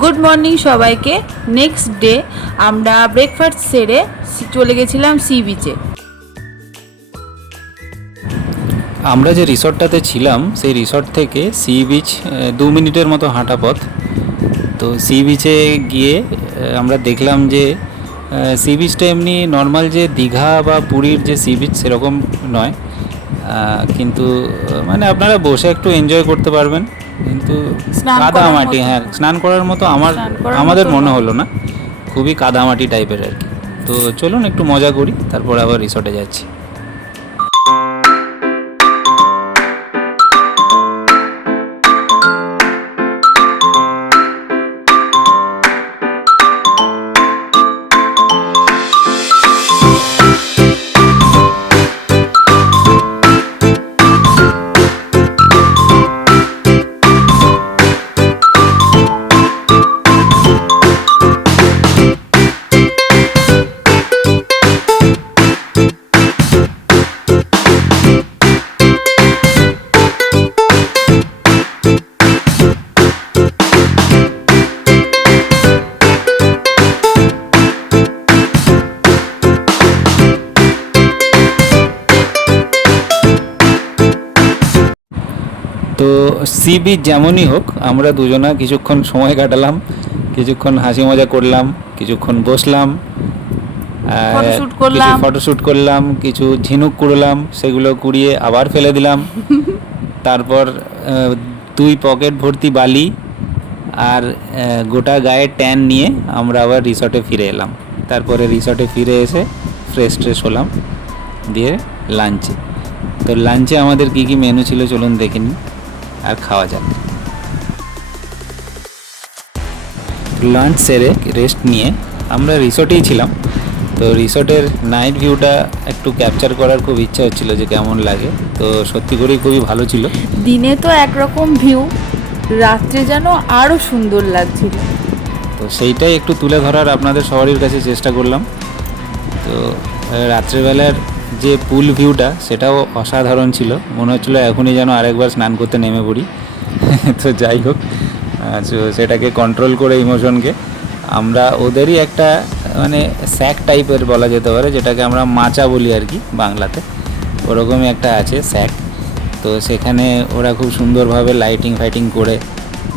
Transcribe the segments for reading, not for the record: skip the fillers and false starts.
Good morning সবাইকে। Next day আমরা breakfast সেরে চলে গেছিলাম সি বিচে। আমরা যে রিসর্টটাতে ছিলাম সেই রিসর্ট থেকে সি বিচ 2 মিনিটের মতো হাঁটা পথ। তো সি বিচে গিয়ে আমরা দেখলাম যে সি বিচটা এমনি নর্মাল যে দীঘা বা পুরীর যে সি বিচ সেরকম নয়, কিন্তু মানে আপনারা বসে একটু এনজয় করতে পারবেন, কিন্তু কাদামাটি, হ্যাঁ স্নান করার মতো আমাদের মনে হলো না, খুবই কাদামাটি টাইপের আর কি। তো চলুন একটু মজা করি, তারপর আবার রিসর্টে যাচ্ছি। তো সি বিচ যেমনই হোক, আমরা দুজনা কিছুক্ষণ সময় কাটালাম, কিছুক্ষণ হাসি মজা করলাম, কিছুক্ষণ বসলাম, ফটোশ্যুট করলাম, কিছু ঝিনুক কুড়লাম, সেগুলো কুড়িয়ে আবার ফেলে দিলাম। তারপর 2 পকেট ভর্তি বালি আর গোটা গায়ে ট্যান নিয়ে আমরা আবার রিসর্টে ফিরে এলাম। তারপরে রিসর্টে ফিরে এসে ফ্রেশ হলাম, দিয়ে লাঞ্চে। তো লাঞ্চে আমাদের কী কী মেনু ছিল চলুন দেখে নিই আর খাওয়া যাক। লাঞ্চ সেরে রেস্ট নিয়ে আমরা রিসর্টেই ছিলাম। তো রিসর্টের নাইট ভিউটা একটু ক্যাপচার করার খুব ইচ্ছা হচ্ছিল যে কেমন লাগে। তো সত্যি করেই খুবই ভালো ছিল। দিনে তো একরকম ভিউ, রাত্রে যেন আরও সুন্দর লাগছিল। তো সেইটাই একটু তুলে ধরার আপনাদের সবারই কাছে চেষ্টা করলাম। তো রাত্রেবেলার যে পুল ভিউটা সেটাও অসাধারণ ছিল, মনে হচ্ছিলো এখনই যেন আরেকবার স্নান করতে নেমে পড়ি। তো যাই হোক, সেটাকে কন্ট্রোল করে ইমোশনকে আমরা ওদেরই একটা মানে স্যাক টাইপের বলা যেতে পারে, যেটাকে আমরা মাচা বলি আর কি বাংলাতে, ওরকমই একটা আছে স্যাক। তো সেখানে ওরা খুব সুন্দরভাবে লাইটিং ফাইটিং করে,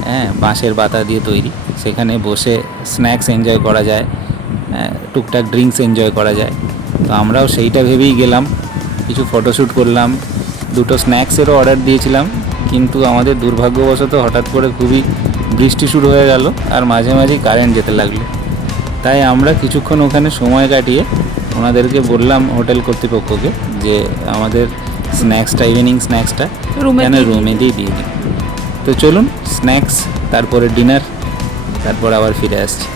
হ্যাঁ বাঁশের পাতা দিয়ে তৈরি, সেখানে বসে স্ন্যাক্স এনজয় করা যায়, টুকটাক ড্রিঙ্কস এনজয় করা যায়। তো আমরাও সেইটা ভেবেই গেলাম, কিছু ফটোশ্যুট করলাম, 2টো স্ন্যাক্সেরও অর্ডার দিয়েছিলাম, কিন্তু আমাদের দুর্ভাগ্যবশত হঠাৎ করে খুবই বৃষ্টি শুরু হয়ে গেল আর মাঝে মাঝেই কারেন্ট যেতে লাগলো। তাই আমরা কিছুক্ষণ ওখানে সময় কাটিয়ে ওনাদেরকে বললাম, হোটেল কর্তৃপক্ষকে, যে আমাদের স্ন্যাক্সটা, ইভিনিং স্ন্যাক্সটা এখানে রুমে দিয়ে দিন। তো চলুন স্ন্যাক্স, তারপরে ডিনার, তারপর আবার ফিরে আসছি।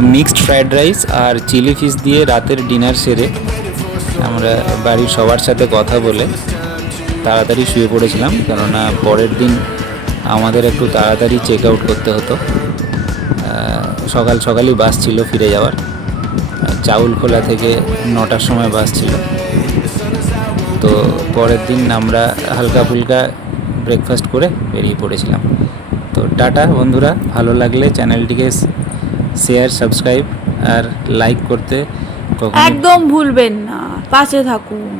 তো মিক্সড ফ্রায়েড রাইস আর চিলি ফিশ দিয়ে রাতের ডিনার সেরে আমরা বাড়ির সবার সাথে কথা বলে তাড়াতাড়ি শুয়ে পড়েছিলাম, কেননা পরের দিন আমাদের একটু তাড়াতাড়ি চেক আউট করতে হতো। সকাল সকালই বাস ছিল ফিরে যাওয়ার। চাউলখোলা থেকে 9টার সময় বাস ছিল। তো পরের দিন আমরা হালকা ফুলকা ব্রেকফাস্ট করে বেরিয়ে পড়েছিলাম। তো টাটা বন্ধুরা, ভালো লাগলে চ্যানেলটিকে শেয়ার, সাবস্ক্রাইব আর লাইক করতে কখনো একদম ভুলবেন না, পাশে থাকুন।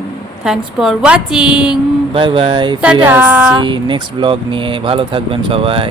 Thanks for watching. Bye bye. ফিরে টাটা। আসছি নেক্সট ব্লগ নিয়ে। ভালো থাকবেন সবাই।